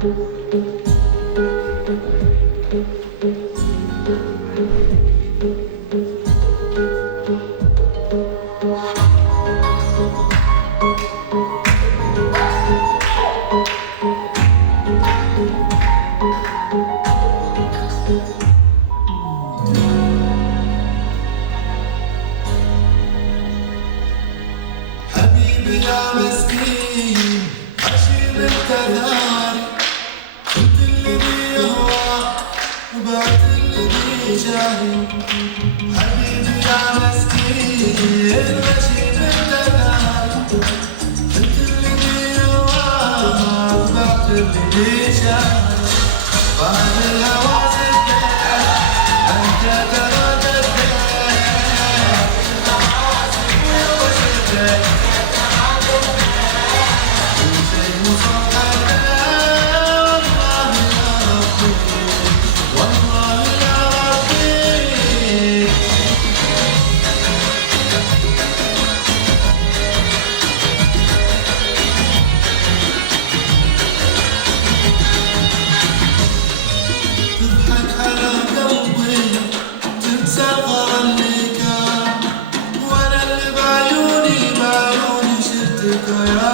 حبيبي يا مسكين عشير التذاري، كنت الذي يهوى وبعت الذي جاهي. حبيبي يا مسكين عشير التذاري، كنت الذي يهوى وبعت الذي جاهي. بعد الهوى زدت أنت ترددت، يا